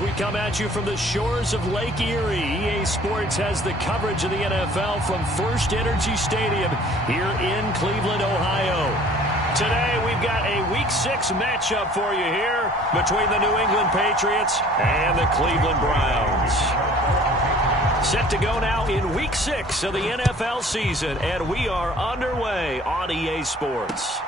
We come at you from the shores of Lake Erie. EA Sports has the coverage of the NFL from First Energy Stadium here in Cleveland, Ohio. Today, we've got a Week 6 matchup for you here between the New England Patriots and the Cleveland Browns. Set to go now in Week 6 of the NFL season, and we are underway on EA Sports.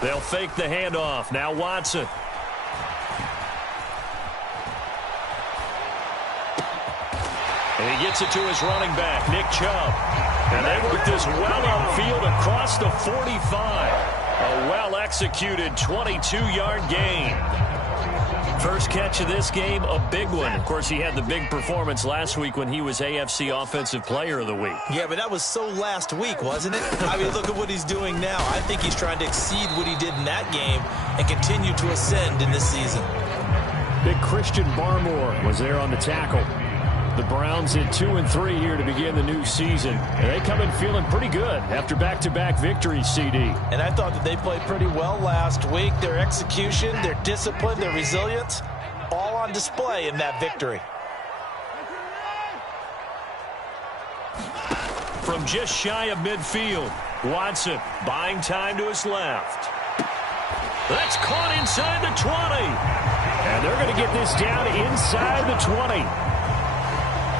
They'll fake the handoff. Now Watson. And he gets it to his running back, Nick Chubb. And they work this well upfield across the 45. A well-executed 22-yard gain. First catch of this game, a big one. Of course, he had the big performance last week when he was AFC Offensive Player of the Week. Yeah, but that was so last week, wasn't it? I mean, look at what he's doing now. I think he's trying to exceed what he did in that game and continue to ascend in this season. Big Christian Barmore was there on the tackle. The Browns at 2-3 here to begin the new season. And they come in feeling pretty good after back-to-back victories, CD. And I thought that they played pretty well last week. Their execution, their discipline, their resilience, all on display in that victory. From just shy of midfield, Watson buying time to his left. That's caught inside the 20. And they're going to get this down inside the 20.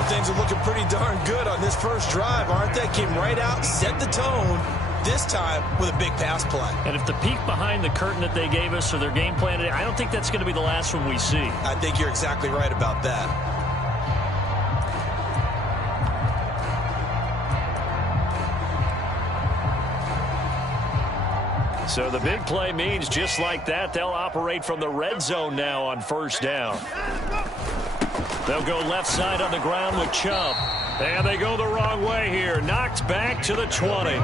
Things are looking pretty darn good on this first drive, aren't they? Came right out, set the tone, this time with a big pass play. And if the peek behind the curtain that they gave us or their game plan, I don't think that's going to be the last one we see. I think you're exactly right about that. So the big play means just like that, they'll operate from the red zone now on first down. They'll go left side on the ground with Chubb. And they go the wrong way here. Knocked back to the 20.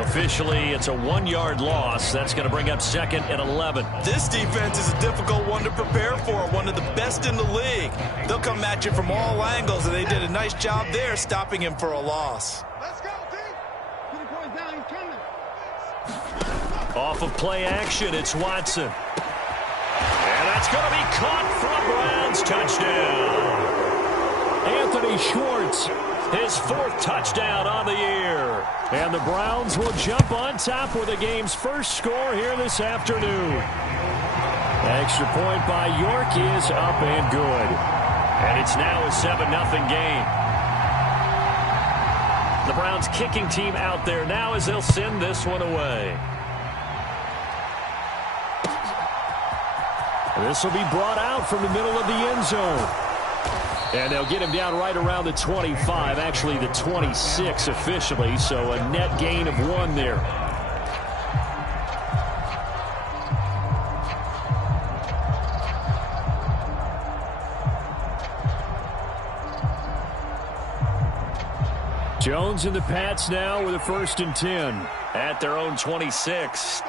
Officially, it's a 1-yard loss. That's going to bring up 2nd and 11. This defense is a difficult one to prepare for. One of the best in the league. They'll come at you from all angles, and they did a nice job there stopping him for a loss. Let's go, team. 20 points down, he's coming. Off of play action, it's Watson. And that's going to be caught for a Browns touchdown. Anthony Schwartz, his 4th touchdown on the year. And the Browns will jump on top with the game's first score here this afternoon. Extra point by York is up and good. And it's now a 7-0 game. The Browns kicking team out there now as they'll send this one away. This will be brought out from the middle of the end zone. And they'll get him down right around the 25, actually the 26 officially, so a net gain of 1 there. Jones and the Pats now with a 1st and 10 at their own 26.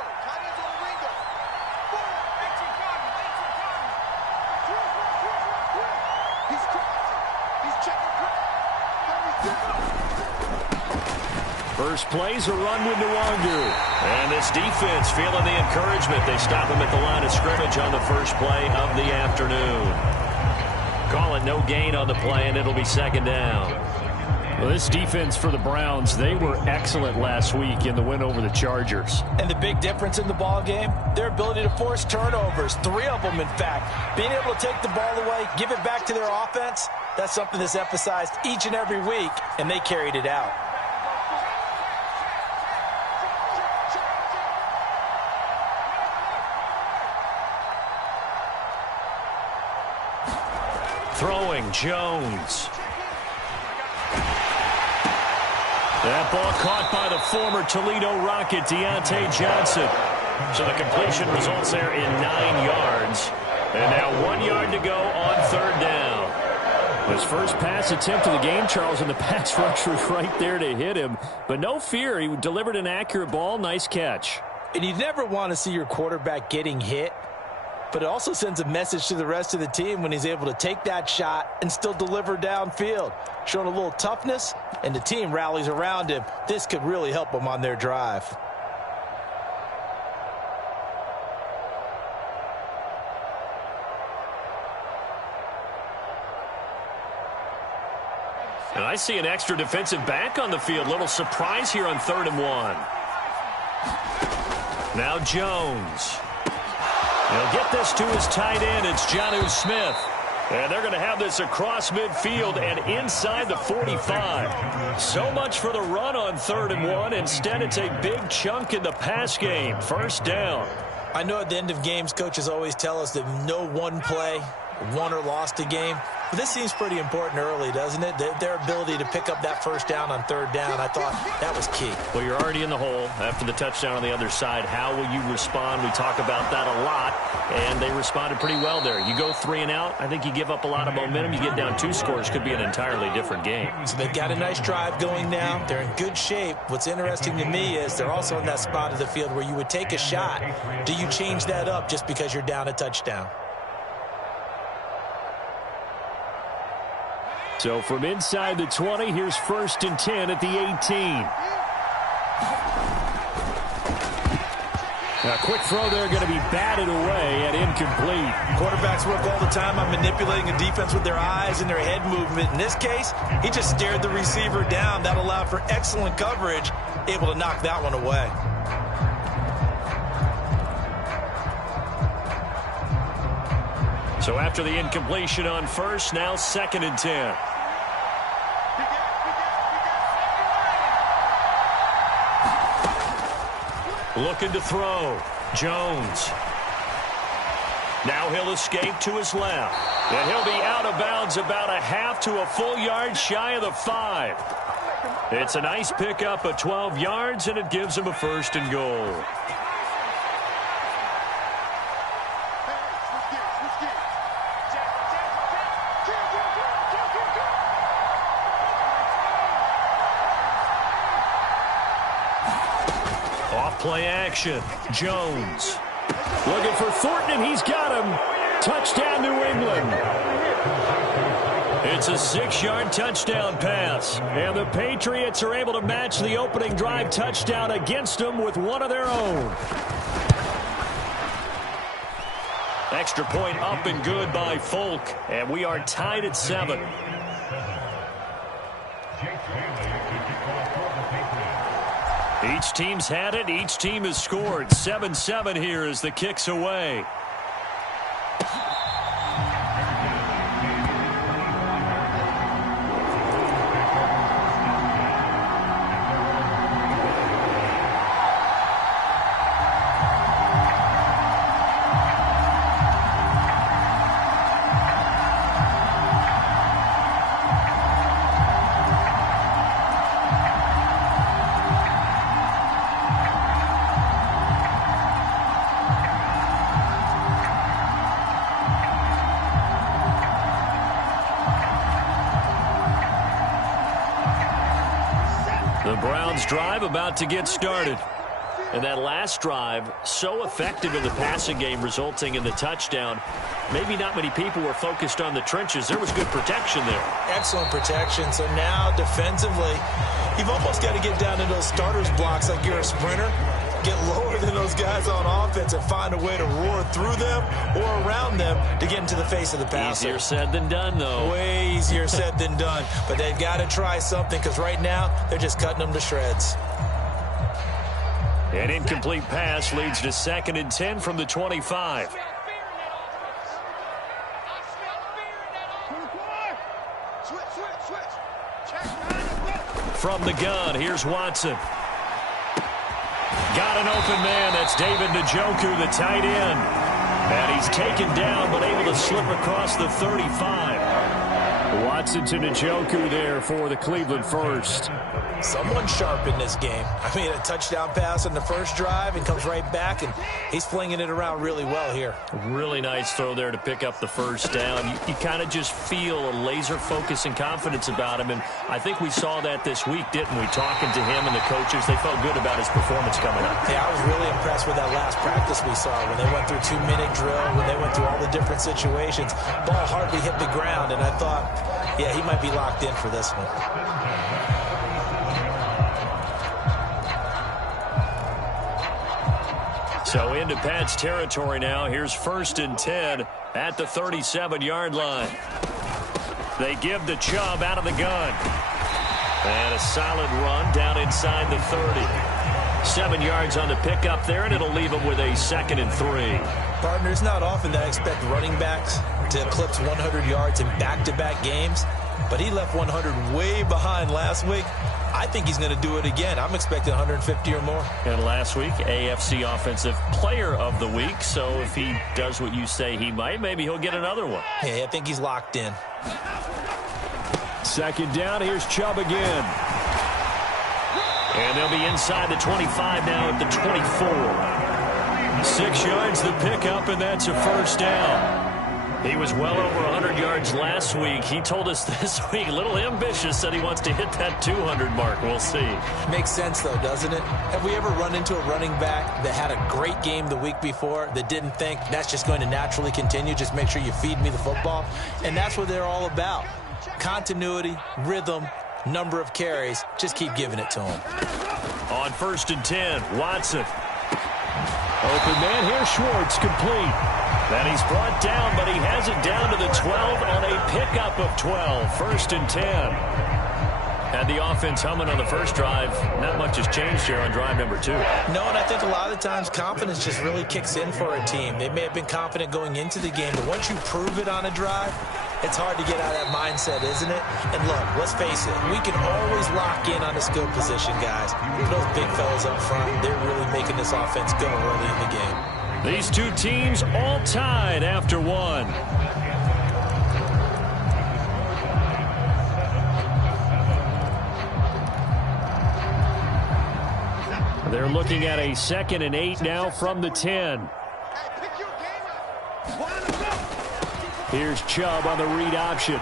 First play's a run with Nwangu. And this defense feeling the encouragement. They stop him at the line of scrimmage on the first play of the afternoon. Call it no gain on the play, and it'll be 2nd down. Well, this defense for the Browns, they were excellent last week in the win over the Chargers. And the big difference in the ball game, their ability to force turnovers, 3 of them in fact. Being able to take the ball away, give it back to their offense, that's something that's emphasized each and every week, and they carried it out. Throwing Jones. That ball caught by the former Toledo Rocket, Deontay Johnson. So the completion results there in 9 yards. And now 1 yard to go on third down. His first pass attempt of the game, Charles, and the pass rush was right there to hit him. But no fear, he delivered an accurate ball. Nice catch. And you never want to see your quarterback getting hit, but it also sends a message to the rest of the team when he's able to take that shot and still deliver downfield. Showing a little toughness, and the team rallies around him. This could really help them on their drive. And I see an extra defensive back on the field. Little surprise here on 3rd and 1. Now Jones. He'll get this to his tight end. It's Jonnu Smith. And they're going to have this across midfield and inside the 45. So much for the run on 3rd and 1. Instead, it's a big chunk in the pass game. First down. I know at the end of games, coaches always tell us that no one play won or lost a game. But this seems pretty important early, doesn't it? Their ability to pick up that first down on 3rd down, I thought that was key. Well, you're already in the hole after the touchdown on the other side. How will you respond? We talk about that a lot, and they responded pretty well there. You go 3 and out, I think you give up a lot of momentum. You get down 2 scores, could be an entirely different game. So they've got a nice drive going now. They're in good shape. What's interesting to me is they're also in that spot of the field where you would take a shot. Do you change that up just because you're down a touchdown? So from inside the 20, here's 1st and 10 at the 18. A quick throw there going to be batted away and incomplete. Quarterbacks work all the time on manipulating a defense with their eyes and their head movement. In this case, he just stared the receiver down. That allowed for excellent coverage, able to knock that one away. So after the incompletion on 1st, now 2nd and 10. Looking to throw. Jones. Now he'll escape to his left. And he'll be out of bounds about a half to a full yard shy of the 5. It's a nice pickup of 12 yards, and it gives him a 1st and goal. Play action. Jones. Looking for Thornton, and he's got him. Touchdown, New England. It's a 6-yard touchdown pass. And the Patriots are able to match the opening drive touchdown against them with one of their own. Extra point up and good by Folk. And we are tied at 7. Each team's had it. Each team has scored. 7-7 here as the kick's away. The Browns drive about to get started. And that last drive, so effective in the passing game, resulting in the touchdown. Maybe not many people were focused on the trenches. There was good protection there. Excellent protection. So now defensively, you've almost got to get down to those starters blocks like you're a sprinter. Get lower than those guys on offense and find a way to roar through them or around them to get into the face of the passer. Easier said than done, though. Way easier said than done. But they've got to try something because right now they're just cutting them to shreds. An incomplete pass leads to 2nd and 10 from the 25. From the gun, here's Watson. Got an open man. That's David Njoku, the tight end. And he's taken down but able to slip across the 35. Watson to Njoku there for the Cleveland first. Someone sharp in this game. I mean, a touchdown pass on the first drive and comes right back, and he's flinging it around really well here. Really nice throw there to pick up the first down. You kind of just feel a laser focus and confidence about him, and I think we saw that this week, didn't we? Talking to him and the coaches, they felt good about his performance coming up. Yeah, I was really impressed with that last practice we saw when they went through 2-minute drill, when they went through all the different situations. Ball hardly hit the ground, and I thought, yeah, he might be locked in for this one. So into Pat's territory now. Here's 1st and 10 at the 37-yard line. They give the Chubb out of the gun. And a solid run down inside the 30. 7 yards on the pickup there, and it'll leave them with a 2nd and 3. Partner, it's not often that I expect running backs to eclipse 100 yards in back-to-back games, but he left 100 way behind last week. I think he's going to do it again. I'm expecting 150 or more. And last week, AFC Offensive Player of the Week. So if he does what you say he might, maybe he'll get another one. Yeah, I think he's locked in. 2nd down. Here's Chubb again. And they'll be inside the 25 now at the 24. 6 yards the pickup, and that's a 1st down. He was well over 100 yards last week. He told us this week, a little ambitious, said he wants to hit that 200 mark. We'll see. Makes sense, though, doesn't it? Have we ever run into a running back that had a great game the week before that didn't think that's just going to naturally continue? Just make sure you feed me the football. And that's what they're all about. Continuity, rhythm, number of carries. Just keep giving it to him. On 1st and 10, Watson. Open man here, Schwartz, complete. Then he's brought down, but he has it down to the 12 on a pickup of 12. 1st and 10. Had the offense humming on the first drive. Not much has changed here on drive number 2. No, and I think a lot of times confidence just really kicks in for a team. They may have been confident going into the game, but once you prove it on a drive, it's hard to get out of that mindset, isn't it? And look, let's face it, we can always lock in on the skill position, guys. Those big fellas up front, they're really making this offense go early in the game. These two teams all tied after 1. They're looking at a 2nd and 8 now from the 10. Here's Chubb on the read option.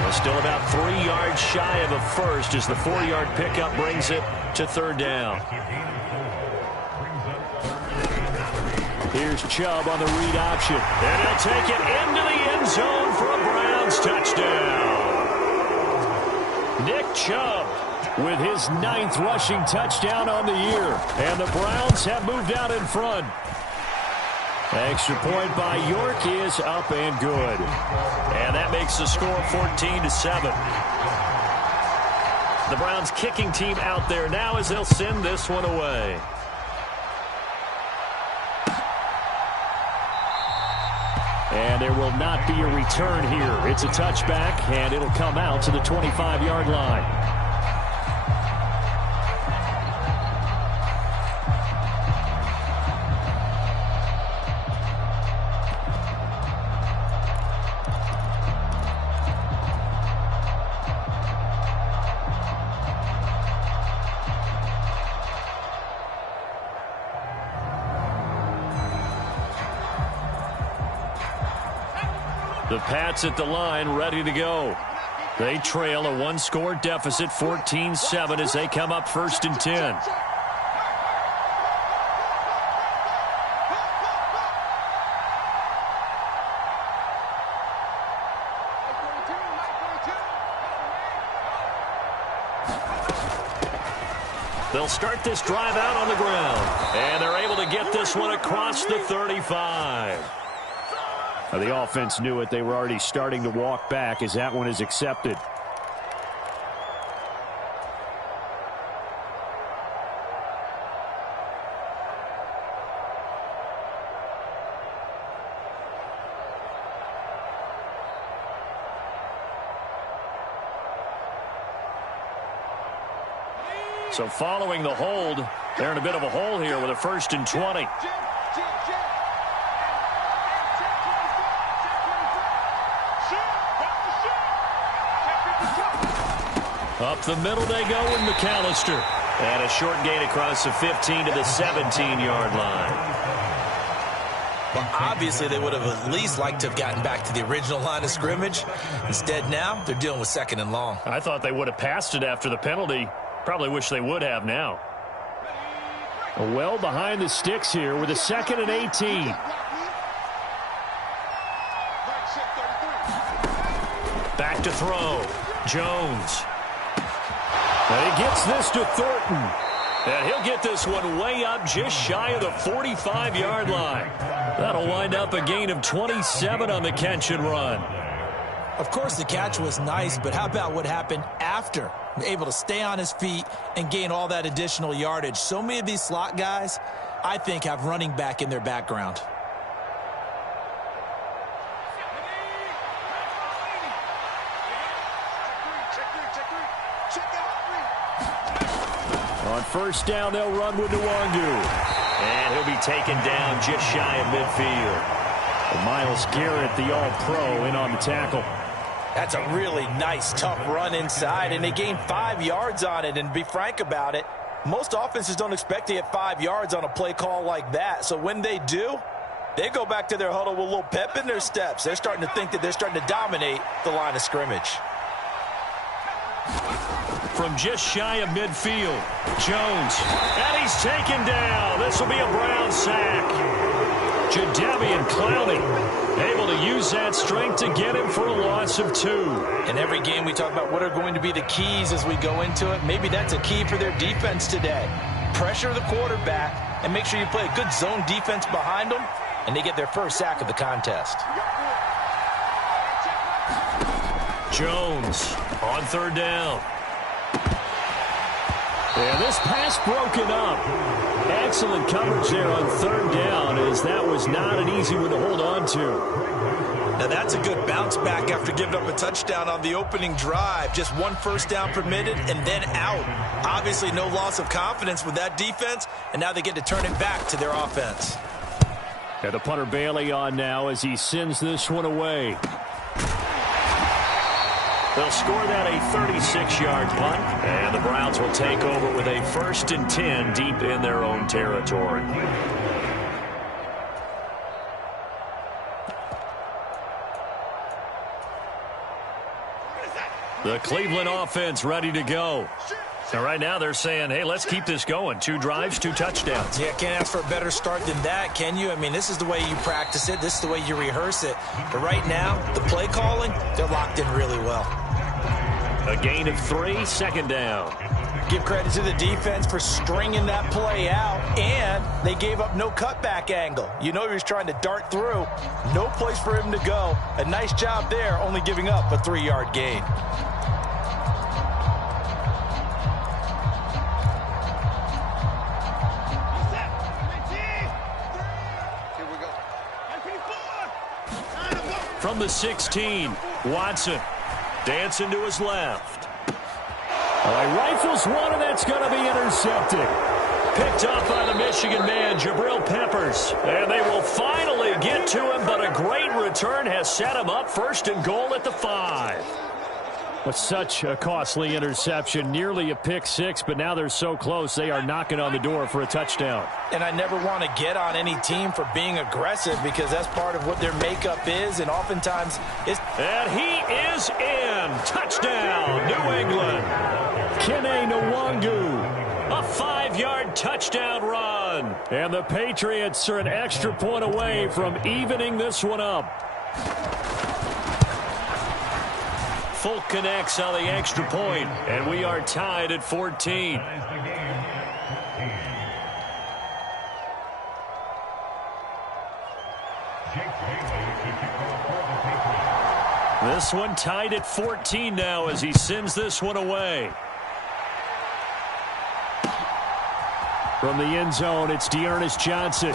Well, still about 3 yards shy of a first as the 4-yard pickup brings it to 3rd down. Here's Chubb on the read option. And he'll take it into the end zone for a Browns touchdown. Nick Chubb with his 9th rushing touchdown on the year. And the Browns have moved out in front. Extra point by York is up and good. And that makes the score 14-7. The Browns kicking team out there now as they'll send this one away. And there will not be a return here. It's a touchback, and it'll come out to the 25-yard line. The Pats at the line, ready to go. They trail a 1-score deficit, 14-7, as they come up 1st and 10. They'll start this drive out on the ground, and they're able to get this one across the 35. The offense knew it. They were already starting to walk back as that one is accepted. So following the hold, they're in a bit of a hole here with a 1st and 20. Up the middle they go with McAllister. And a short gain across the 15 to the 17-yard line. Well, obviously they would have at least liked to have gotten back to the original line of scrimmage. Instead now, they're dealing with 2nd and long. I thought they would have passed it after the penalty. Probably wish they would have now. Well behind the sticks here with a 2nd and 18. Back to throw. Jones. And he gets this to Thornton. And he'll get this one way up just shy of the 45-yard line. That'll wind up a gain of 27 on the catch and run. Of course, the catch was nice, but how about what happened after? Able to stay on his feet and gain all that additional yardage. So many of these slot guys, I think, have running back in their background. On first down, they'll run with Nwangu. And he'll be taken down just shy of midfield. And Myles Garrett, the All-Pro, in on the tackle. That's a really nice, tough run inside, and they gained 5 yards on it. And to be frank about it, most offenses don't expect to get 5 yards on a play call like that. So when they do, they go back to their huddle with a little pep in their steps. They're starting to think that they're starting to dominate the line of scrimmage. From just shy of midfield, Jones. And he's taken down. This will be a Brown sack. Jadeveon Clowney able to use that strength to get him for a loss of 2. In every game we talk about what are going to be the keys as we go into it. Maybe that's a key for their defense today. Pressure the quarterback and make sure you play a good zone defense behind them, and they get their first sack of the contest. Jones on 3rd down. And this pass broken up. Excellent coverage there on 3rd down, as that was not an easy one to hold on to. Now that's a good bounce back after giving up a touchdown on the opening drive. Just 1 first down permitted and then out. Obviously no loss of confidence with that defense, and now they get to turn it back to their offense. And the punter Bailey on now as he sends this one away. They'll score that a 36-yard punt, and the Browns will take over with a 1st and 10 deep in their own territory. The Cleveland offense ready to go. And right now they're saying, hey, let's keep this going. 2 drives, 2 touchdowns. Yeah, can't ask for a better start than that, can you? I mean, this is the way you practice it. This is the way you rehearse it. But right now, the play calling, they're locked in really well. A gain of 3, 2nd down. Give credit to the defense for stringing that play out, and they gave up no cutback angle. You know he was trying to dart through. No place for him to go. A nice job there, only giving up a 3-yard gain. From the 16, Watson dancing to his left. He rifles one, and that's going to be intercepted. Picked up by the Michigan man, Jabril Peppers. And they will finally get to him, but a great return has set him up 1st and goal at the 5. But such a costly interception, nearly a pick 6, but now they're so close they are knocking on the door for a touchdown. And I never want to get on any team for being aggressive because that's part of what their makeup is, and oftentimes it's... And he is in. Touchdown, New England. Kene Nwangu, a 5-yard touchdown run. And the Patriots are an extra point away from evening this one up. Folk connects on the extra point, and we are tied at 14. This one tied at 14 now as he sends this one away. From the end zone, it's Dearness Johnson.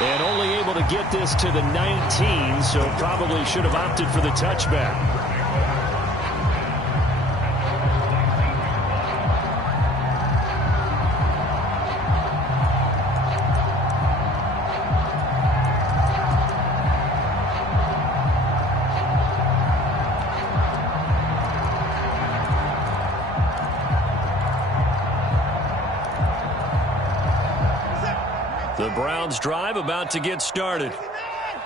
And only able to get this to the 19, so probably should have opted for the touchback. Browns drive about to get started.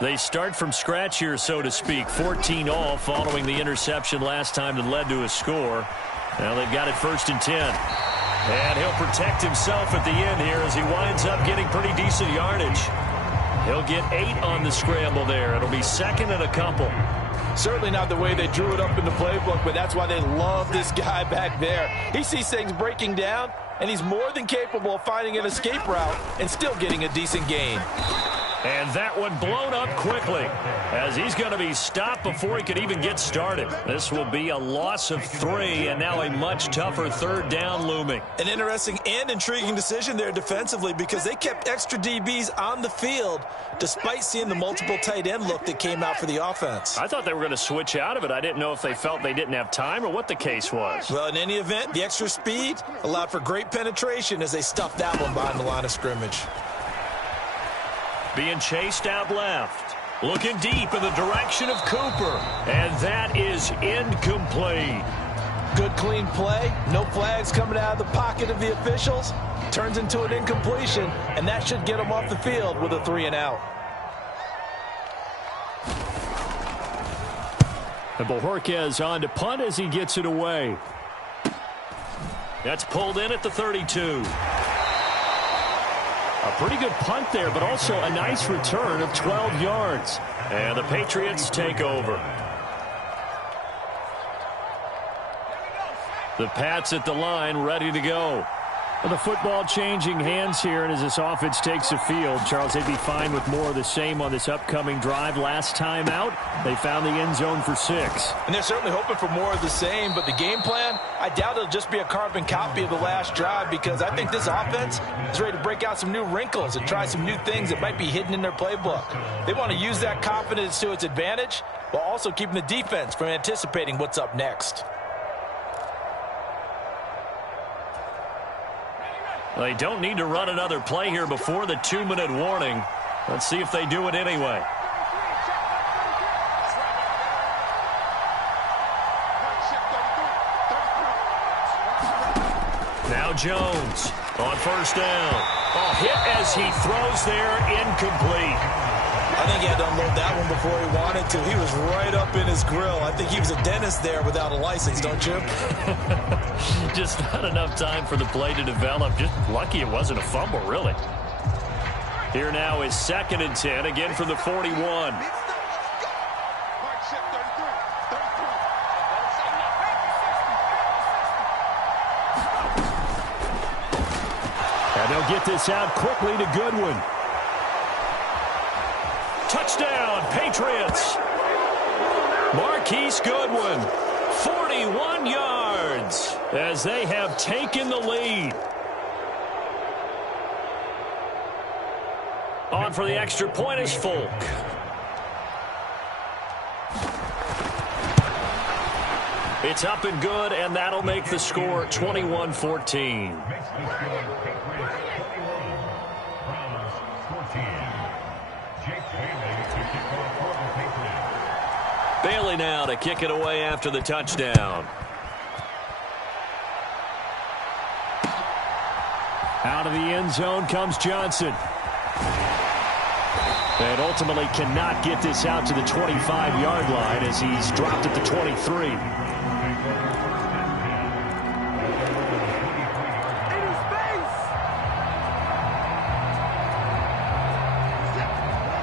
They start from scratch here, so to speak. 14 all following the interception last time that led to a score. Now they've got it 1st and 10. And he'll protect himself at the end here as he winds up getting pretty decent yardage. He'll get 8 on the scramble there. It'll be 2nd and a couple. Certainly not the way they drew it up in the playbook, but that's why they love this guy back there. He sees things breaking down, and he's more than capable of finding an escape route and still getting a decent gain. And that one blown up quickly as he's going to be stopped before he could even get started. This will be a loss of 3 and now a much tougher 3rd down looming. An interesting and intriguing decision there defensively because they kept extra DBs on the field despite seeing the multiple tight end look that came out for the offense. I thought they were going to switch out of it. I didn't know if they felt they didn't have time or what the case was. Well, in any event, the extra speed allowed for great penetration as they stuffed that one behind the line of scrimmage. Being chased out left. Looking deep in the direction of Cooper. And that is incomplete. Good clean play. No flags coming out of the pocket of the officials. Turns into an incompletion, and that should get them off the field with a 3 and out. And Bojorquez on to punt as he gets it away. That's pulled in at the 32. A pretty good punt there, but also a nice return of 12 yards. And the Patriots take over. The Pats at the line, ready to go. Well, the football changing hands here, and as this offense takes the field, Charles, they'd be fine with more of the same on this upcoming drive. Last time out, they found the end zone for 6. And they're certainly hoping for more of the same, but the game plan, I doubt it'll just be a carbon copy of the last drive because I think this offense is ready to break out some new wrinkles and try some new things that might be hidden in their playbook. They want to use that confidence to its advantage while also keeping the defense from anticipating what's up next. They don't need to run another play here before the 2-minute warning. Let's see if they do it anyway. Now Jones on 1st down. Oh, hit as he throws there, incomplete. I think he had to unload that one before he wanted to. He was right up in his grill. I think he was a dentist there without a license, don't you? Just not enough time for the play to develop. Just lucky it wasn't a fumble, really. Here now is 2nd and 10, again from the 41. And they'll get this out quickly to Goodwin. Touchdown, Patriots. Marquise Goodwin, 41 yards as they have taken the lead. On for the extra point is Folk. It's up and good, and that'll make the score 21-14. Bailey now to kick it away after the touchdown. Out of the end zone comes Johnson. And ultimately cannot get this out to the 25-yard line as he's dropped at the 23.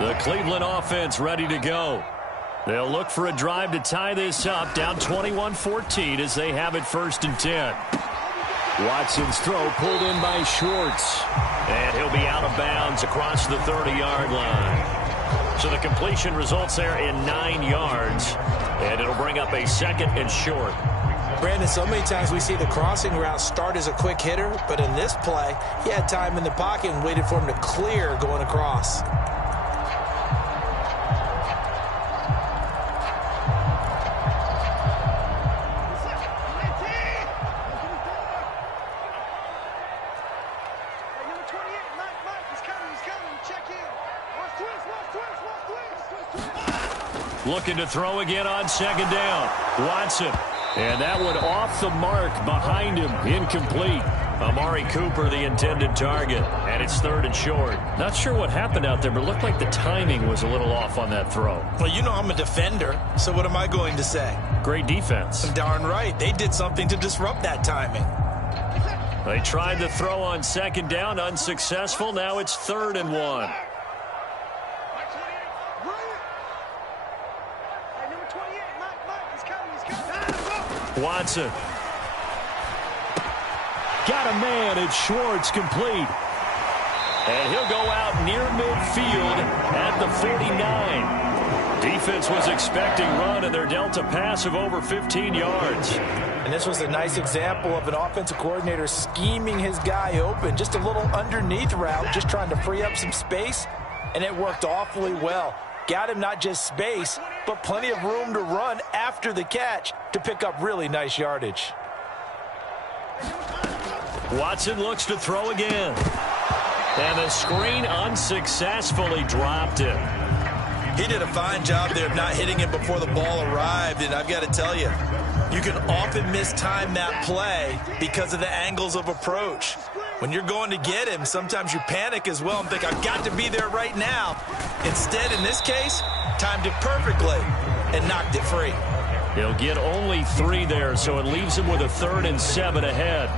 The Cleveland offense ready to go. They'll look for a drive to tie this up, down 21-14 as they have it 1st and 10. Watson's throw pulled in by Schwartz. And he'll be out of bounds across the 30-yard line. So the completion results there in 9 yards. And it'll bring up a 2nd and short. Brandon, so many times we see the crossing route start as a quick hitter, but in this play, he had time in the pocket and waited for him to clear going across. Looking to throw again on 2nd down. Watson And that one off the mark behind him, incomplete. Amari Cooper, the intended target, and it's 3rd and short. Not sure what happened out there, but it looked like the timing was a little off on that throw. Well, you know I'm a defender, so what am I going to say? Great defense. Darn right. They did something to disrupt that timing. They tried the throw on 2nd down, unsuccessful. Now it's 3rd and 1. Watson. Got a man. It's Schwartz, complete. And he'll go out near midfield at the 49. Defense was expecting run, and they're dealt a pass of over 15 yards. And this was a nice example of an offensive coordinator scheming his guy open. Just a little underneath route, just trying to free up some space, and it worked awfully well. Got him not just space, but plenty of room to run after the catch to pick up really nice yardage. Watson looks to throw again. And the screen unsuccessfully dropped it. He did a fine job there of not hitting him before the ball arrived, and I've got to tell you, you can often mistime that play because of the angles of approach. When you're going to get him, sometimes you panic as well and think, I've got to be there right now. Instead, in this case, timed it perfectly and knocked it free. He'll get only 3 there, so it leaves him with a 3rd and 7 ahead.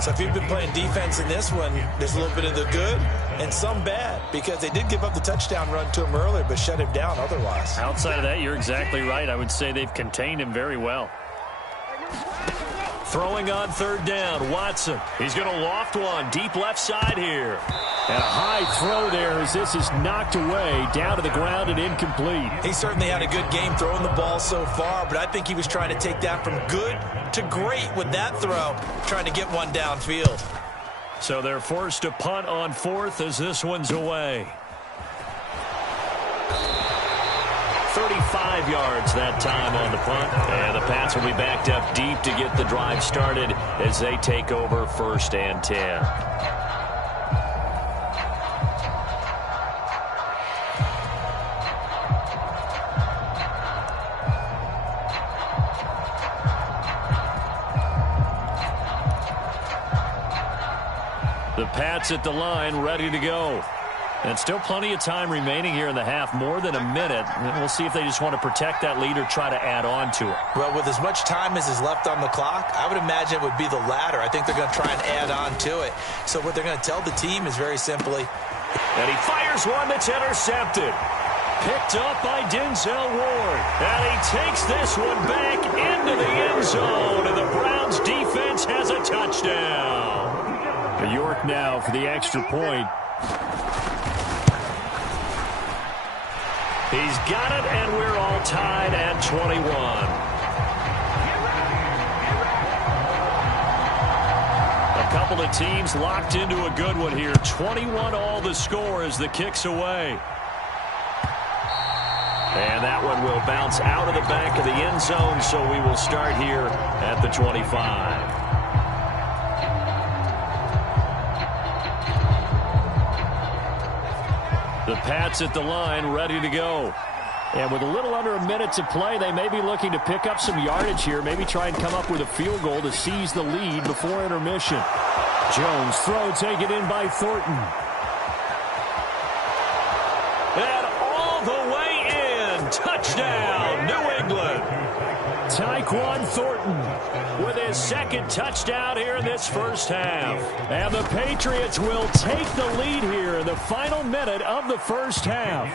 So if you've been playing defense in this one, there's a little bit of the good and some bad, because they did give up the touchdown run to him earlier but shut him down otherwise. Outside of that, you're exactly right. I would say they've contained him very well. Throwing on 3rd down, Watson. He's going to loft one deep left side here. And a high throw there as this is knocked away, down to the ground and incomplete. He certainly had a good game throwing the ball so far, but I think he was trying to take that from good to great with that throw, trying to get one downfield. So they're forced to punt on 4th as this one's away. 35 yards that time on the punt, and the Pats will be backed up deep to get the drive started as they take over 1st and 10. The Pats at the line, ready to go. And still plenty of time remaining here in the half, more than a minute. And we'll see if they just want to protect that lead or try to add on to it. Well, with as much time as is left on the clock, I would imagine it would be the latter. I think they're going to try and add on to it. So what they're going to tell the team is very simply. And he fires one that's intercepted. Picked up by Denzel Ward. And he takes this one back into the end zone. And the Browns defense has a touchdown. York now for the extra point. He's got it, and we're all tied at 21. A couple of teams locked into a good one here. 21 all the score as the kick's away. And that one will bounce out of the back of the end zone, so we will start here at the 25. The Pats at the line, ready to go. And with a little under a minute to play, they may be looking to pick up some yardage here, maybe try and come up with a field goal to seize the lead before intermission. Jones throw taken in by Thornton. And all the way in. Touchdown, New England. Tyquan Thornton with his 2nd touchdown here in this first half. And the Patriots will take the lead here in the final minute of the first half.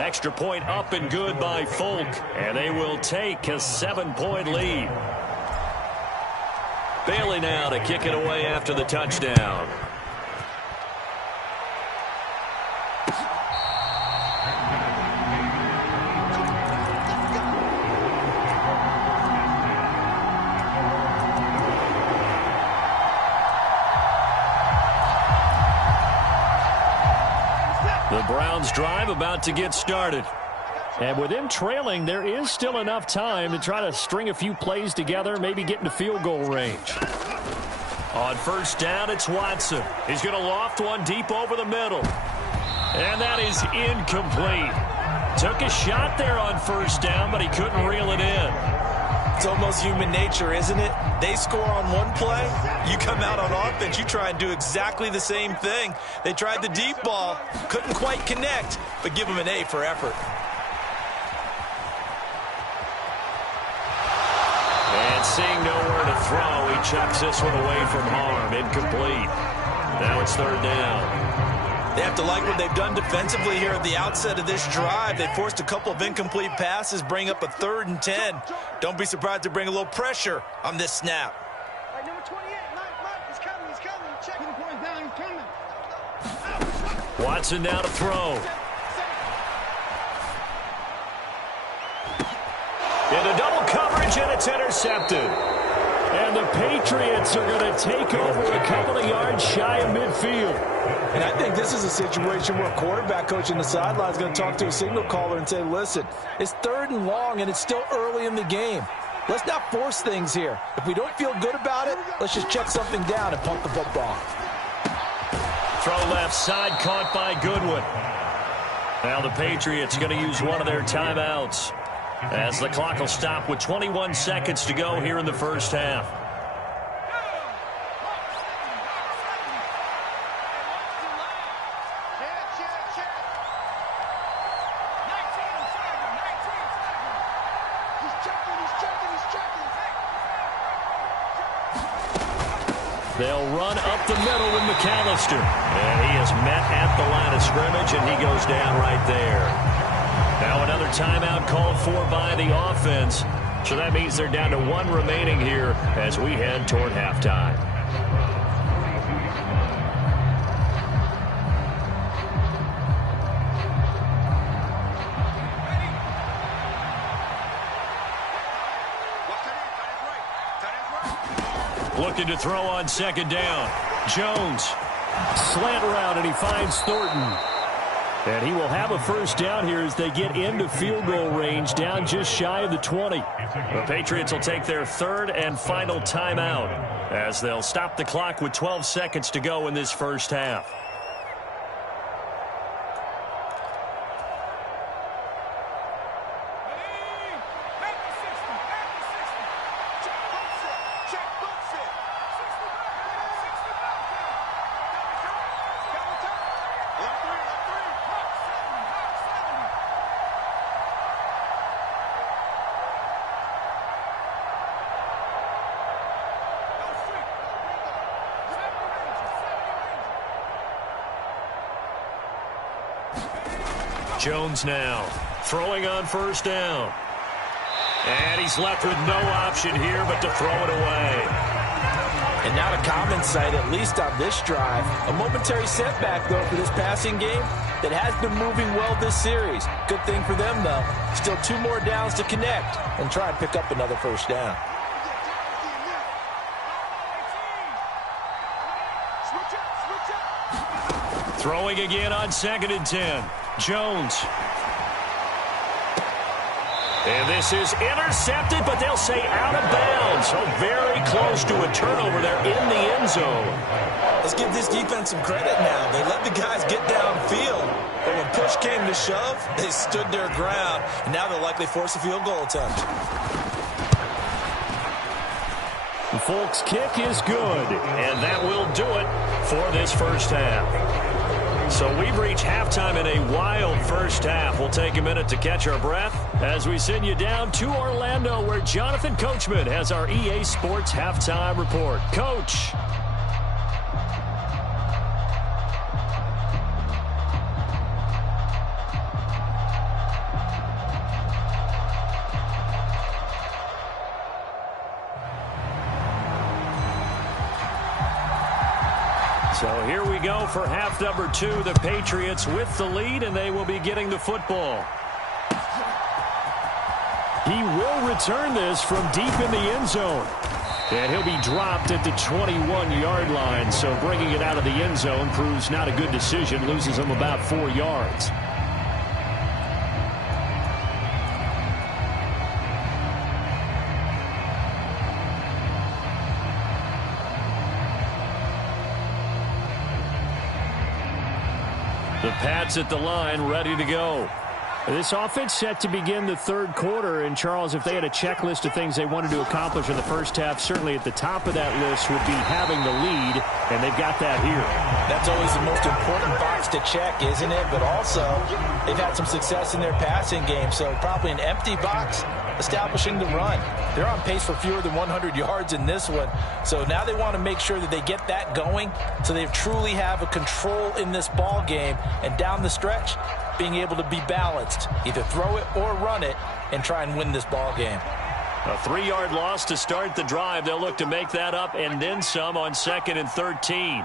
Extra point up and good by Folk, and they will take a 7-point lead. Bailey now to kick it away after the touchdown. The Browns drive about to get started. And with them trailing, there is still enough time to try to string a few plays together, maybe get into field goal range. On 1st down, it's Watson. He's going to loft one deep over the middle. And that is incomplete. Took a shot there on 1st down, but he couldn't reel it in. It's almost human nature, isn't it? They score on one play, you come out on offense, you try and do exactly the same thing. They tried the deep ball, couldn't quite connect, but give them an A for effort. And seeing nowhere to throw, he chucks this one away from harm. Incomplete. Now it's third down. They have to like what they've done defensively here at the outset of this drive. They forced a couple of incomplete passes, bring up a 3rd and 10. Don't be surprised to bring a little pressure on this snap. Right, number 28, Mike, he's coming. Check. 20 points down, he's coming. Watson now to throw. Into double coverage, and it's intercepted. And the Patriots are going to take over a couple of yards shy of midfield. And I think this is a situation where a quarterback coach in the sideline is going to talk to a signal caller and say, listen, it's 3rd and long, and it's still early in the game. Let's not force things here. If we don't feel good about it, let's just check something down and pump the football. Throw left side, caught by Goodwin. Now the Patriots going to use one of their timeouts, as the clock will stop with 21 seconds to go here in the first half. They'll run up the middle with McAllister. And he is met at the line of scrimmage, and he goes down right there. Now another timeout called for by the offense. So that means they're down to 1 remaining here as we head toward halftime. Looking to throw on 2nd down. Jones. Slant route, and he finds Thornton. And he will have a first down here as they get into field goal range, down just shy of the 20. The Patriots will take their 3rd and final timeout as they'll stop the clock with 12 seconds to go in this first half. Jones now throwing on 1st down. And he's left with no option here but to throw it away. And not a common sight, at least on this drive. A momentary setback, though, for this passing game that has been moving well this series. Good thing for them, though. Still 2 more downs to connect and try and pick up another first down. Throwing again on 2nd and 10. Jones. And this is intercepted, but they'll say out of bounds. So very close to a turnover there in the end zone. Let's give this defense some credit now. They let the guys get downfield, but when push came to shove, they stood their ground. And now they'll likely force a field goal attempt. The Folks' kick is good, and that will do it for this first half. So we've reached halftime in a wild first half. We'll take a minute to catch our breath as we send you down to Orlando, where Jonathan Coachman has our EA Sports Halftime Report. Coach. So here we go for half number 2. The Patriots with the lead, and they will be getting the football. He will return this from deep in the end zone. And he'll be dropped at the 21-yard line. So bringing it out of the end zone proves not a good decision. Loses him about 4 yards. The Pats at the line, ready to go. This offense set to begin the third quarter, and Charles, if they had a checklist of things they wanted to accomplish in the first half, certainly at the top of that list would be having the lead, and they've got that here. That's always the most important box to check, isn't it? But also, they've had some success in their passing game, so probably an empty box establishing the run. They're on pace for fewer than 100 yards in this one, so now they want to make sure that they get that going so they truly have a control in this ball game, and down the stretch, being able to be balanced, either throw it or run it, and try and win this ball game. A 3-yard loss to start the drive. They'll look to make that up and then some on 2nd and 13.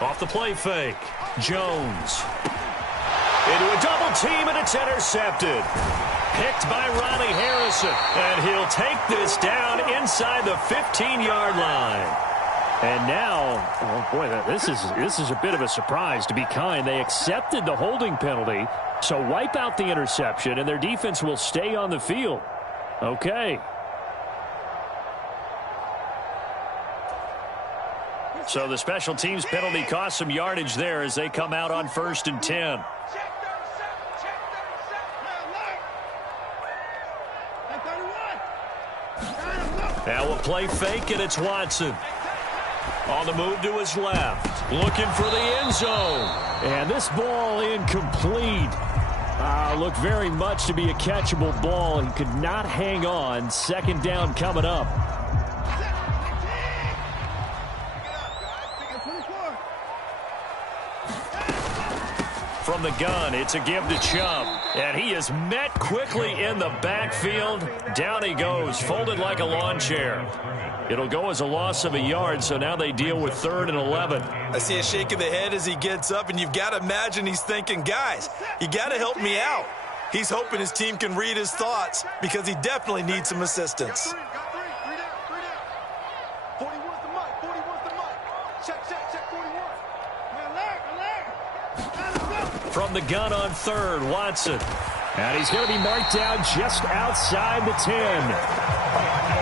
Off the play fake, Jones. Into a double team, and it's intercepted. Picked by Ronnie Harrison, and he'll take this down inside the 15-yard line. And now, oh boy, this is a bit of a surprise, to be kind. They accepted the holding penalty, so wipe out the interception, and their defense will stay on the field. Okay. So the special teams penalty cost some yardage there as they come out on 1st and 10. Now we'll play fake, and it's Watson. On the move to his left. Looking for the end zone. And this ball incomplete. Looked very much to be a catchable ball. He could not hang on. 2nd down coming up. From the gun, it's a give to Chubb. And he is met quickly in the backfield. Down he goes, folded like a lawn chair. It'll go as a loss of a yard, so now they deal with 3rd and 11. I see a shake of the head as he gets up, and you've got to imagine he's thinking, guys, you got to help me out. He's hoping his team can read his thoughts because he definitely needs some assistance. From the gun on 3rd, Watson. And he's going to be marked down just outside the 10.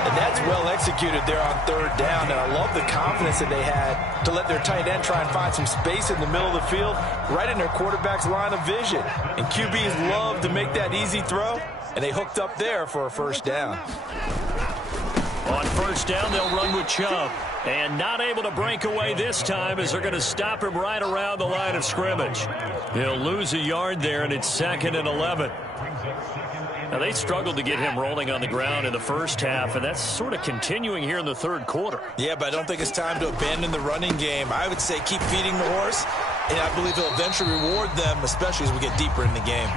And that's well executed there on 3rd down. And I love the confidence that they had to let their tight end try and find some space in the middle of the field, right in their quarterback's line of vision. And QBs love to make that easy throw, and they hooked up there for a 1st down. On 1st down, they'll run with Chubb. And not able to break away this time as they're going to stop him right around the line of scrimmage. He'll lose a yard there, and it's 2nd and 11. Now, they struggled to get him rolling on the ground in the first half, and that's sort of continuing here in the 3rd quarter. Yeah, but I don't think it's time to abandon the running game. I would say keep feeding the horse, and I believe he'll eventually reward them, especially as we get deeper in the game.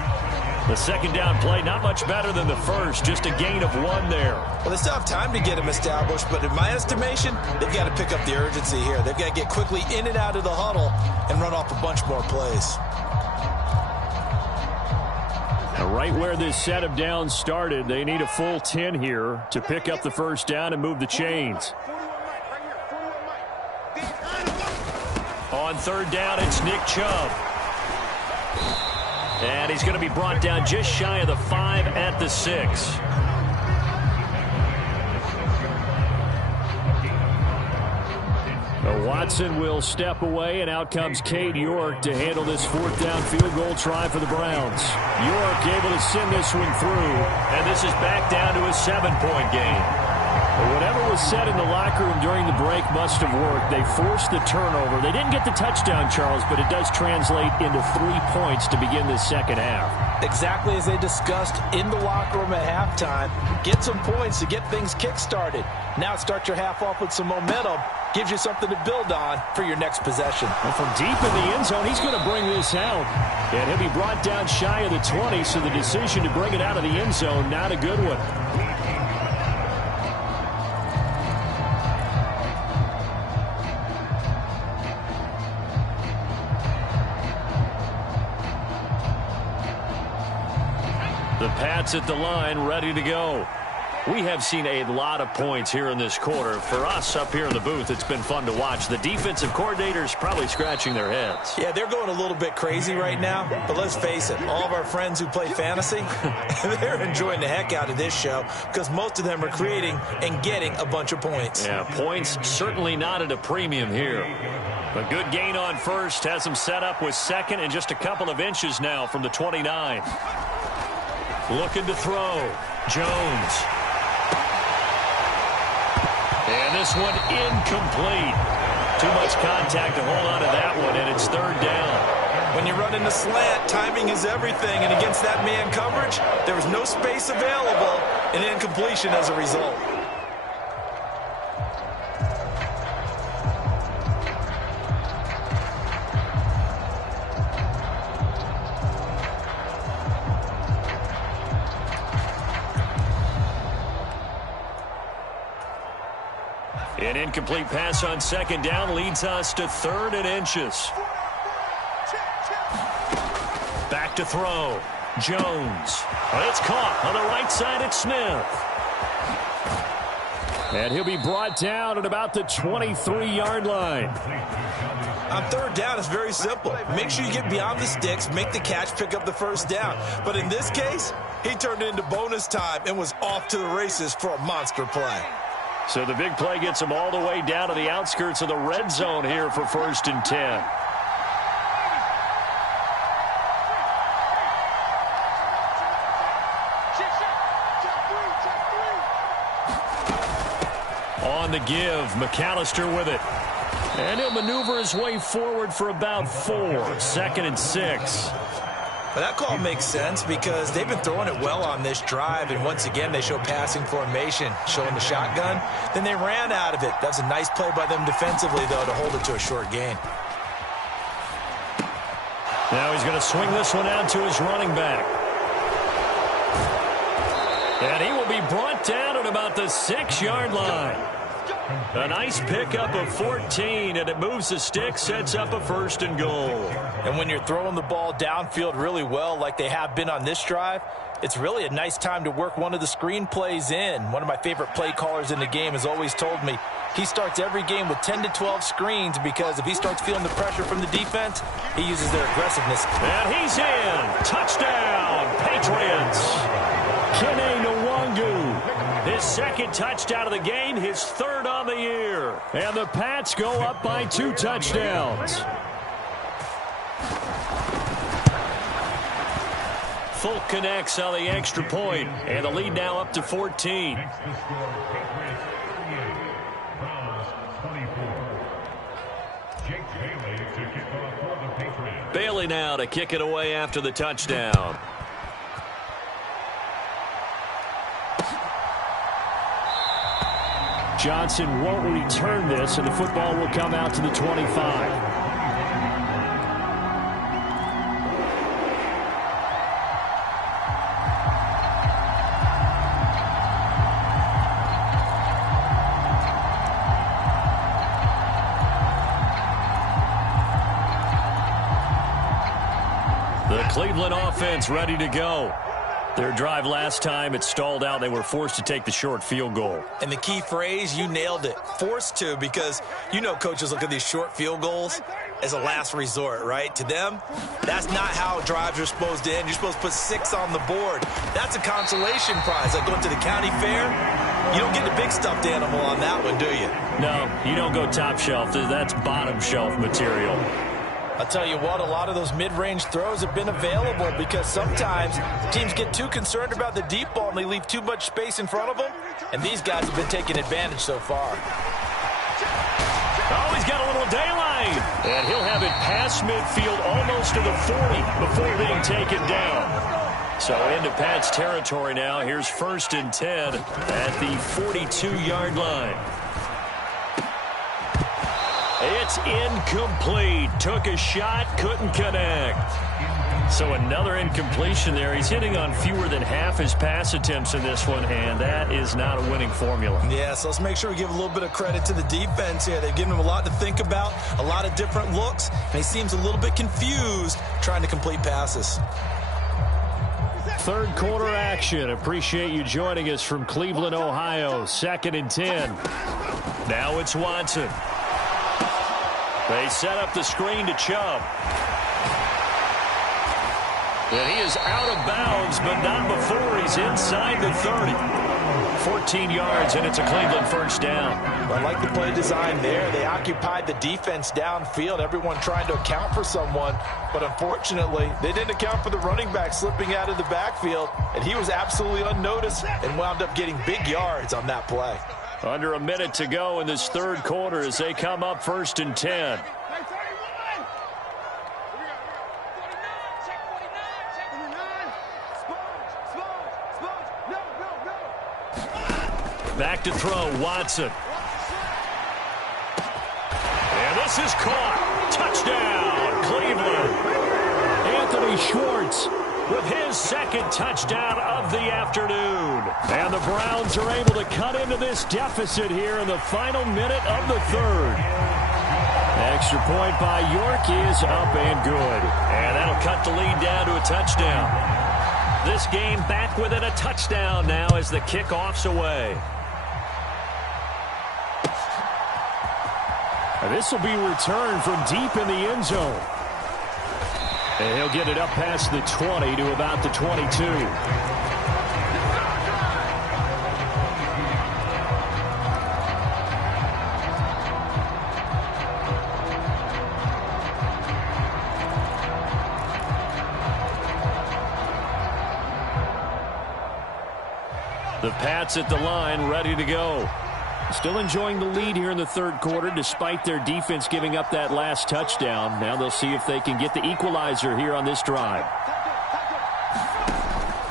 The 2nd down play, not much better than the first, just a gain of 1 there. Well, they still have time to get him established, but in my estimation, they've got to pick up the urgency here. They've got to get quickly in and out of the huddle and run off a bunch more plays. Now, right where this set of downs started, they need a full 10 here to pick up the 1st down and move the chains. On 3rd down, it's Nick Chubb. And he's going to be brought down just shy of the 5 at the 6. Watson will step away, and out comes Cade York to handle this 4th down field goal try for the Browns. York able to send this one through, and this is back down to a 7-point game. Whatever was said in the locker room during the break must have worked. They forced the turnover. They didn't get the touchdown, Charles, but it does translate into 3 points to begin this 2nd half. Exactly as they discussed in the locker room at halftime. Get some points to get things kick-started. Now start your half off with some momentum. Gives you something to build on for your next possession. And from deep in the end zone, he's going to bring this out. And he'll be brought down shy of the 20, so the decision to bring it out of the end zone, not a good one. The Pats at the line, ready to go. We have seen a lot of points here in this quarter. For us up here in the booth, it's been fun to watch. The defensive coordinators probably scratching their heads. Yeah, they're going a little bit crazy right now. But let's face it, all of our friends who play fantasy, they're enjoying the heck out of this show because most of them are creating and getting a bunch of points. Yeah, points certainly not at a premium here. A good gain on first has him set up with second and just a couple of inches now from the 29. Looking to throw. Jones. And this one incomplete. Too much contact to hold on to that one, and it's third down. When you run in the slant, timing is everything, and against that man coverage, there was no space available, and incompletion as a result. An incomplete pass on second down leads us to third and inches. Back to throw. Jones. It's caught on the right side at Smith. And he'll be brought down at about the 23-yard line. On third down, it's very simple. Make sure you get beyond the sticks, make the catch, pick up the first down. But in this case, he turned it into bonus time and was off to the races for a monster play. So the big play gets him all the way down to the outskirts of the red zone here for 1st and 10. On the give, McAllister with it. And he'll maneuver his way forward for about 4. 2nd and 6. But that call makes sense because they've been throwing it well on this drive, and once again they show passing formation, showing the shotgun. Then they ran out of it. That's a nice play by them defensively, though, to hold it to a short gain. Now he's going to swing this one out to his running back. And he will be brought down at about the 6-yard line. A nice pickup of 14, and it moves the stick, sets up a 1st and goal. And when you're throwing the ball downfield really well like they have been on this drive, it's really a nice time to work one of the screen plays in. One of my favorite play callers in the game has always told me he starts every game with 10 to 12 screens because if he starts feeling the pressure from the defense, he uses their aggressiveness. And he's in. Touchdown, Patriots. Kene Nwangu. His 2nd touchdown of the game, his 3rd on the year. And the Pats go up by 2 touchdowns. Folk connects on the extra point, and the lead now up to 14. Bailey now to kick it away after the touchdown. Johnson won't return this, and the football will come out to the 25. The Cleveland offense ready to go. Their drive last time, it stalled out. They were forced to take the short field goal. And the key phrase, you nailed it, forced to, because you know coaches look at these short field goals as a last resort, right? To them, that's not how drives are supposed to end. You're supposed to put 6 on the board. That's a consolation prize. Like going to the county fair, you don't get the big stuffed animal on that one, do you? No, you don't go top shelf. That's bottom shelf material. I'll tell you what, a lot of those mid-range throws have been available because sometimes teams get too concerned about the deep ball and they leave too much space in front of them, and these guys have been taking advantage so far. Oh, he's got a little daylight, and he'll have it past midfield almost to the 40 before being taken down. So into Pat's territory now. Here's 1st and 10 at the 42-yard line. It's incomplete. Took a shot, couldn't connect. So another incompletion there. He's hitting on fewer than half his pass attempts in this one, and that is not a winning formula. Yeah, so let's make sure we give a little bit of credit to the defense here. They've given him a lot to think about, a lot of different looks, and he seems a little bit confused trying to complete passes. third quarter action. Appreciate you joining us from Cleveland, Ohio. 2nd and 10. Now it's Watson. They set up the screen to Chubb. And he is out of bounds, but not before he's inside the 30. 14 yards, and it's a Cleveland first down. I like the play design there. They occupied the defense downfield, everyone trying to account for someone. But unfortunately, they didn't account for the running back slipping out of the backfield, and he was absolutely unnoticed and wound up getting big yards on that play. Under a minute to go in this third quarter as they come up 1st and 10. Back to throw, Watson. And this is caught. Touchdown, Cleveland. Anthony Schwartz with his 2nd touchdown of the afternoon. And the Browns are able to cut into this deficit here in the final minute of the 3rd. Extra point by York is up and good. And that'll cut the lead down to a touchdown. This game back within a touchdown now as the kickoff's away. This will be returned from deep in the end zone. And he'll get it up past the 20 to about the 22. The Pats at the line, ready to go. Still enjoying the lead here in the third quarter despite their defense giving up that last touchdown. Now they'll see if they can get the equalizer here on this drive.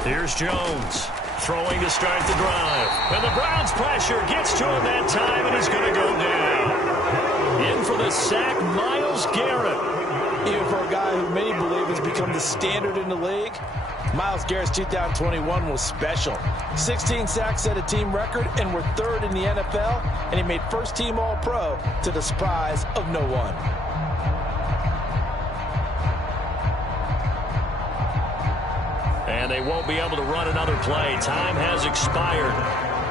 Here's Jones throwing to start the drive. And the Browns pressure gets to him that time, and he's going to go down. In for the sack, Myles Garrett. Even for a guy who many believe has become the standard in the league, Myles Garrett's 2021 was special. 16 sacks set a team record and were 3rd in the NFL, and he made first-team All-Pro to the surprise of no one. And they won't be able to run another play. Time has expired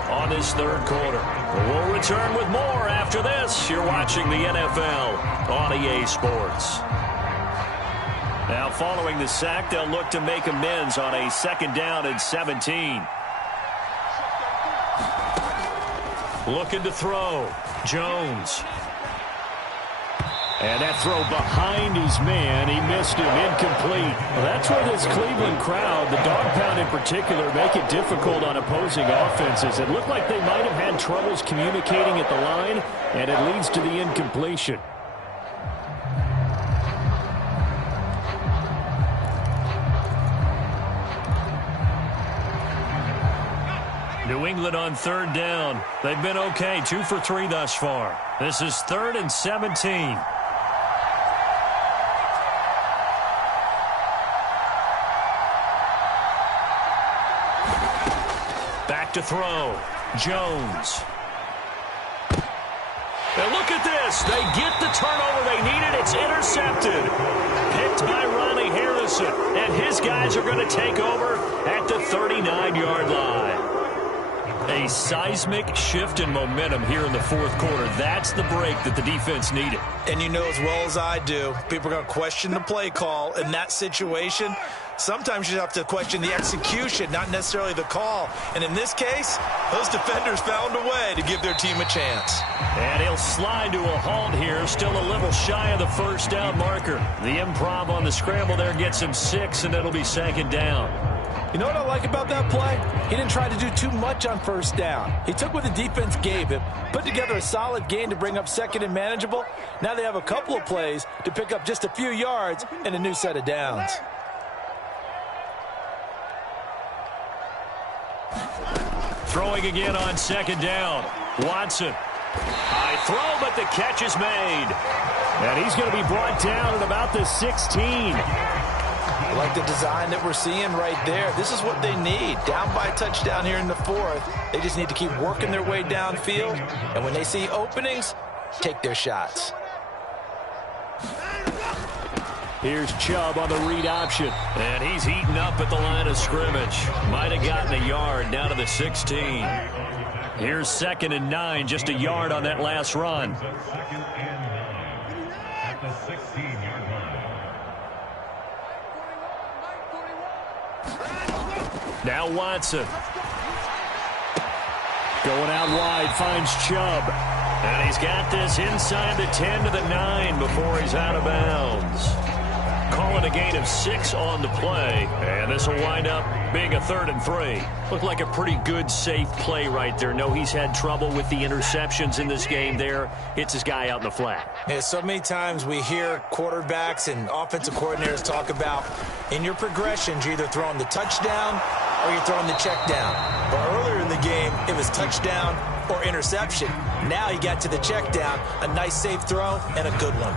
on this third quarter. We'll return with more after this. You're watching the NFL on EA Sports. Now, following the sack, they'll look to make amends on a 2nd down and 17. Looking to throw. Jones. And that throw behind his man. He missed him. Incomplete. Well, that's where this Cleveland crowd, the dog pound in particular, make it difficult on opposing offenses. It looked like they might have had troubles communicating at the line, and it leads to the incompletion. New England on 3rd down. They've been okay, 2 for 3 thus far. This is 3rd and 17. Back to throw. Jones. And look at this. They get the turnover they needed. It's intercepted. Picked by Ronnie Harrison. And his guys are going to take over at the 39-yard line. A seismic shift in momentum here in the fourth quarter. That's the break that the defense needed. And you know as well as I do, people are going to question the play call in that situation. Sometimes you have to question the execution, not necessarily the call. And in this case, those defenders found a way to give their team a chance. And he'll slide to a halt here, still a little shy of the first down marker. The improv on the scramble there gets him 6, and it'll be 2nd down. You know what I like about that play? He didn't try to do too much on first down. He took what the defense gave him, put together a solid gain to bring up 2nd and manageable. Now they have a couple of plays to pick up just a few yards and a new set of downs. Throwing again on 2nd down. Watson. High throw, but the catch is made. And he's going to be brought down at about the 16. I like the design that we're seeing right there. This is what they need. Down by a touchdown here in the 4th. They just need to keep working their way downfield. And when they see openings, take their shots. Here's Chubb on the read option. And he's heating up at the line of scrimmage. Might have gotten a yard down to the 16. Here's 2nd and 9, just a yard on that last run. At the 16-yard line. Now Watson. Going out wide, finds Chubb. And he's got this inside the 10 to the 9 before he's out of bounds. Call it a gain of 6 on the play. And this will wind up being a 3rd and 3. Looked like a pretty good, safe play right there. No, he's had trouble with the interceptions in this game there. Hits his guy out in the flat. Yeah, so many times we hear quarterbacks and offensive coordinators talk about in your progressions, you're either throwing the touchdown or you're throwing the check down. But earlier in the game, it was touchdown or interception. Now he got to the check down, a nice safe throw, and a good one.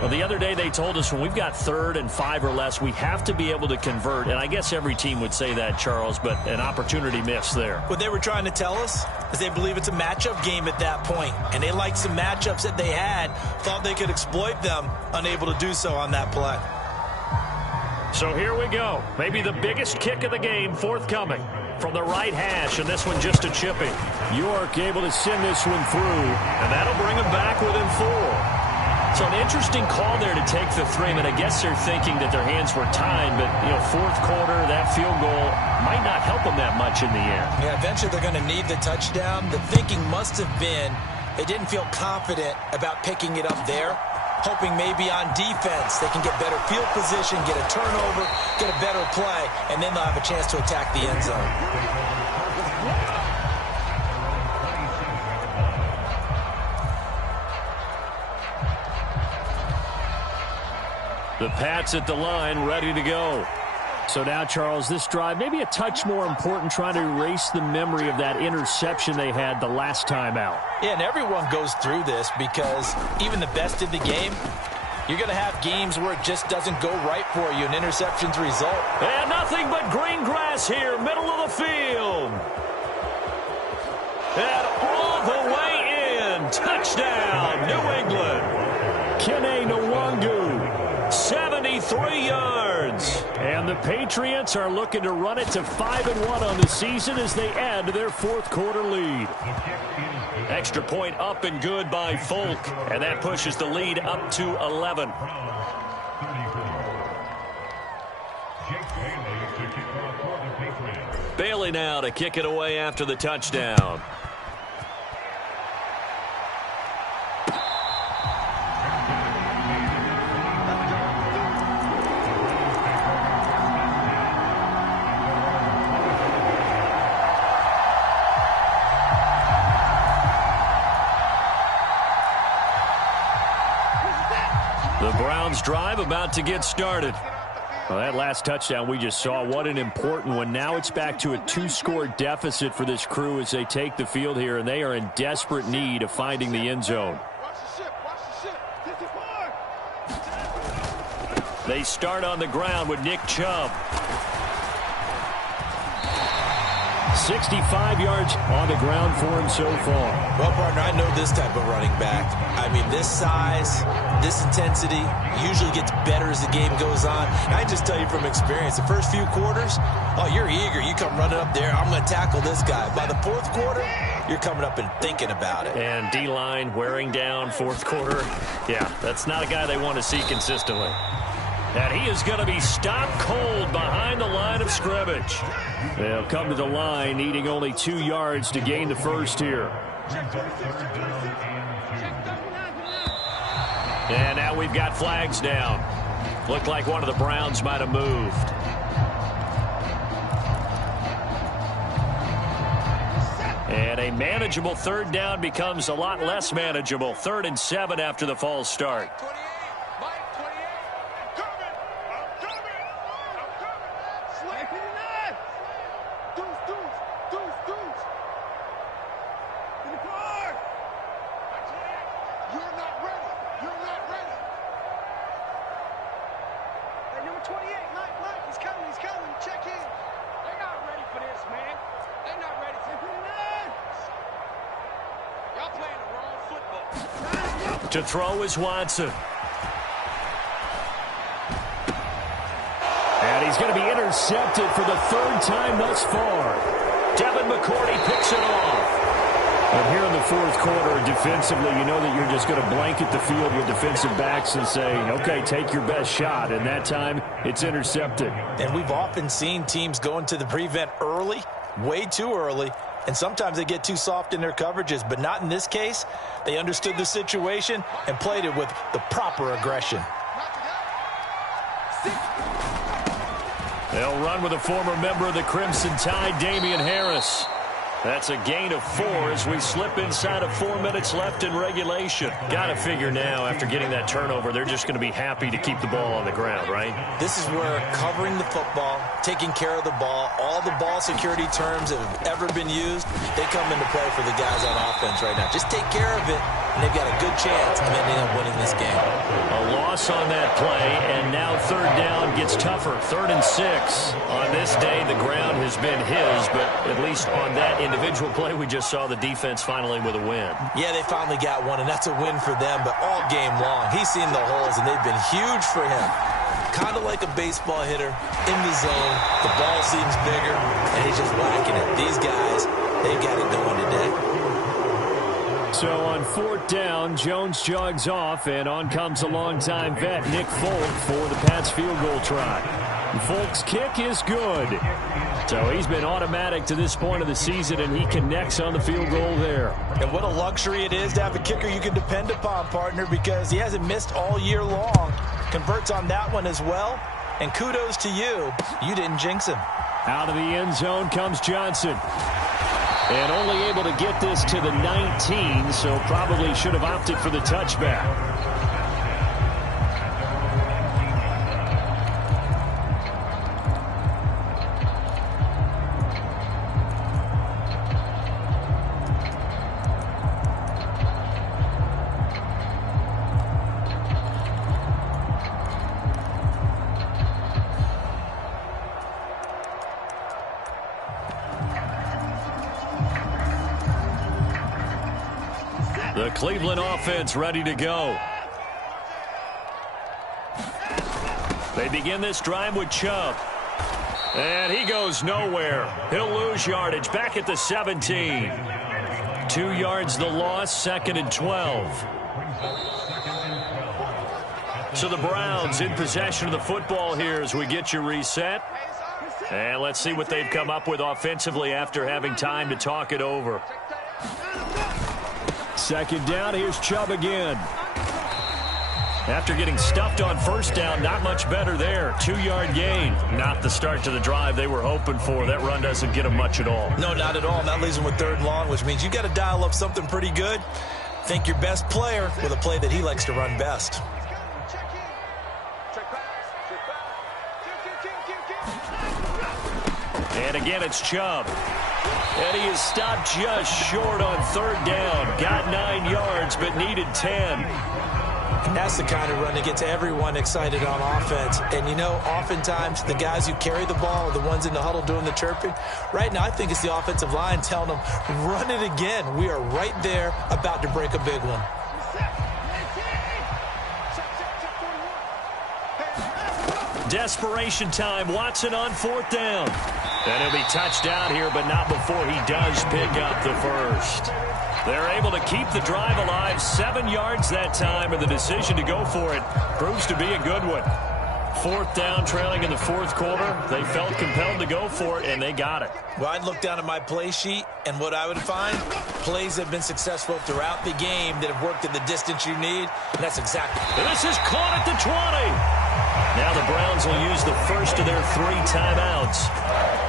Well, the other day they told us when we've got 3rd and 5 or less, we have to be able to convert. And I guess every team would say that, Charles, but an opportunity missed there. What they were trying to tell us is they believe it's a matchup game at that point. And they liked some matchups that they had, thought they could exploit them, unable to do so on that play. So here we go. Maybe the biggest kick of the game forthcoming from the right hash, and this one just a chipping. York able to send this one through, and that'll bring him back within 4. So an interesting call there to take the 3. I guess they're thinking that their hands were tied, but, 4th quarter, that field goal might not help them that much in the end. Yeah, eventually they're going to need the touchdown. The thinking must have been they didn't feel confident about picking it up there, hoping maybe on defense they can get better field position, get a turnover, get a better play, and then they'll have a chance to attack the end zone. The Pats at the line, ready to go. So now, Charles, this drive maybe a touch more important, trying to erase the memory of that interception they had the last time out. Yeah, and everyone goes through this because even the best in the game, you're going to have games where it just doesn't go right for you, an interception's result. And nothing but green grass here, middle of the field. And all the way in, touchdown, New England. Kene Nwangu, 73 yards. And the Patriots are looking to run it to 5-1 on the season as they add to their 4th quarter lead. Extra point up and good by Folk, and that pushes the lead up to 11. Bailey now to kick it away after the touchdown. The Browns drive about to get started. Well, that last touchdown we just saw, what an important one. Now it's back to a 2-score deficit for this crew as they take the field here, and they are in desperate need of finding the end zone. They start on the ground with Nick Chubb. 65 yards on the ground for him so far. Well, partner, I know this type of running back. I mean, this size, this intensity usually gets better as the game goes on. And I just tell you from experience, the first few quarters, oh, you're eager. You come running up there, I'm going to tackle this guy. By the 4th quarter, you're coming up and thinking about it. And D-line wearing down 4th quarter. Yeah, that's not a guy they want to see consistently. And he is going to be stopped cold behind the line of scrimmage. They'll come to the line, needing only 2 yards to gain the first here. And now we've got flags down. Looked like one of the Browns might have moved. And a manageable 3rd down becomes a lot less manageable. 3rd and 7 after the false start. To throw is Watson. he's going to be intercepted for the third time thus far. Devin McCourty picks it off. But here in the fourth quarter, defensively, you know that you're just going to blanket the field with defensive backs and say, okay, take your best shot. And that time, it's intercepted. And we've often seen teams go into the prevent early, way too early, and sometimes they get too soft in their coverages. But not in this case. They understood the situation and played it with the proper aggression. They'll run with a former member of the Crimson Tide, Damian Harris. That's a gain of 4 as we slip inside of 4 minutes left in regulation. Got to figure now, after getting that turnover, they're just going to be happy to keep the ball on the ground, right? This is where covering the football, taking care of the ball, all the ball security terms that have ever been used, they come into play for the guys on offense right now. Just take care of it, and they've got a good chance of ending up winning this game. A loss on that play, and now third down gets tougher. 3rd and 6. On this day, the ground has been his, but at least on that individual play, we just saw the defense finally with a win. Yeah, they finally got one, and that's a win for them, but all game long, he's seen the holes, and they've been huge for him. Kind of like a baseball hitter in the zone. The ball seems bigger, and he's just whacking it. These guys, they've got it going today. So on 4th down, Jones jogs off, and on comes a longtime vet, Nick Folk, for the Pats field goal try. Folk's kick is good. So he's been automatic to this point of the season, and he connects on the field goal there. And what a luxury it is to have a kicker you can depend upon, partner, because he hasn't missed all year long. Converts on that one as well. And kudos to you. You didn't jinx him. Out of the end zone comes Johnson. And only able to get this to the 19, so probably should have opted for the touchback. The Cleveland offense ready to go. They begin this drive with Chubb. And he goes nowhere. He'll lose yardage back at the 17. 2 yards the loss, 2nd and 12. So the Browns in possession of the football here as we get you reset. And let's see what they've come up with offensively after having time to talk it over. 2nd down, here's Chubb again. After getting stuffed on 1st down, not much better there. 2-yard gain. Not the start to the drive they were hoping for. That run doesn't get them much at all. No, not at all. That leaves them with 3rd and long, which means you got to dial up something pretty good. Think your best player with a play that he likes to run best. And again, it's Chubb. And he is stopped just short on 3rd down. Got 9 yards, but needed 10. And that's the kind of run that gets everyone excited on offense. And, you know, oftentimes the guys who carry the ball are the ones in the huddle doing the chirping. Right now, I think it's the offensive line telling them, run it again. We are right there about to break a big one. Desperation time. Watson on 4th down. And he'll be touched down here, but not before he does pick up the first. They're able to keep the drive alive. 7 yards that time, and the decision to go for it proves to be a good one. 4th down, trailing in the 4th quarter. They felt compelled to go for it, and they got it. Well, I'd look down at my play sheet, and what I would find, plays that have been successful throughout the game that have worked at the distance you need, and that's exactly. This is caught at the 20. Now the Browns will use the first of their 3 timeouts,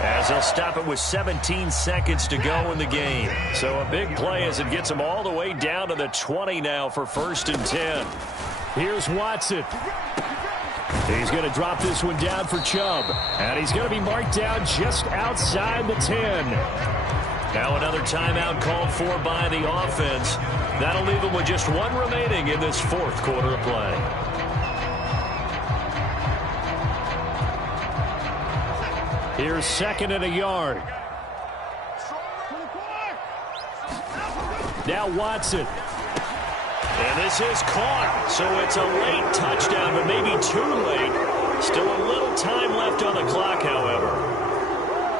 as they'll stop it with 17 seconds to go in the game. So a big play as it gets them all the way down to the 20 now for 1st and 10. Here's Watson. He's going to drop this one down for Chubb. And he's going to be marked down just outside the 10. Now another timeout called for by the offense. That'll leave them with just 1 remaining in this 4th quarter of play. Here's 2nd and a yard. Now Watson. And this is caught. So it's a late touchdown, but maybe too late Still a little time left on the clock, however.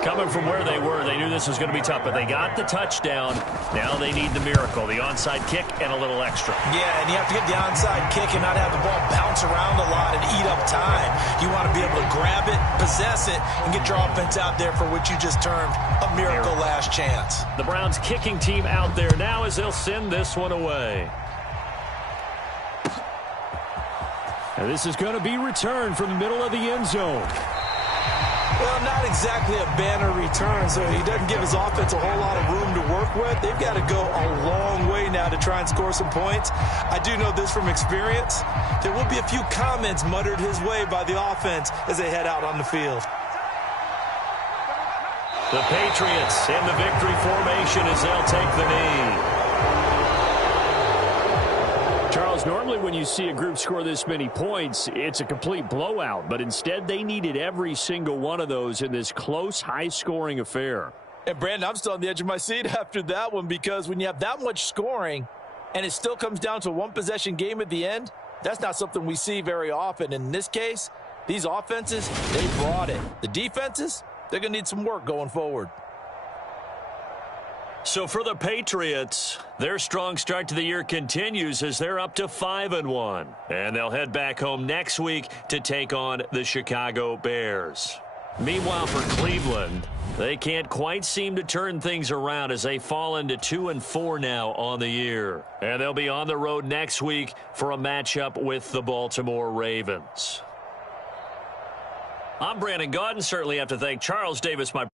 Coming from where they were, they knew this was going to be tough, but they got the touchdown. Now they need the miracle, the onside kick and a little extra. Yeah, and you have to get the onside kick and not have the ball bounce around a lot and eat up time. You want to be able to grab it, possess it, and get your offense out there for what you just termed a miracle last chance. The Browns kicking team out there now as they'll send this one away. And this is going to be returned from the middle of the end zone. Well, not exactly a banner return, so he doesn't give his offense a whole lot of room to work with. They've got to go a long way now to try and score some points. I do know this from experience. There will be a few comments muttered his way by the offense as they head out on the field. The Patriots in the victory formation as they'll take the knee. Charles, normally when you see a group score this many points, it's a complete blowout. But instead, they needed every single one of those in this close, high-scoring affair. And, Brandon, I'm still on the edge of my seat after that one because when you have that much scoring and it still comes down to a one-possession game at the end, that's not something we see very often. In this case, these offenses, they brought it. The defenses, they're going to need some work going forward. So for the Patriots, their strong start to the year continues as they're up to 5-1. And they'll head back home next week to take on the Chicago Bears. Meanwhile, for Cleveland, they can't quite seem to turn things around as they fall into 2-4 now on the year. And they'll be on the road next week for a matchup with the Baltimore Ravens. I'm Brandon Gaudin. Certainly have to thank Charles Davis, my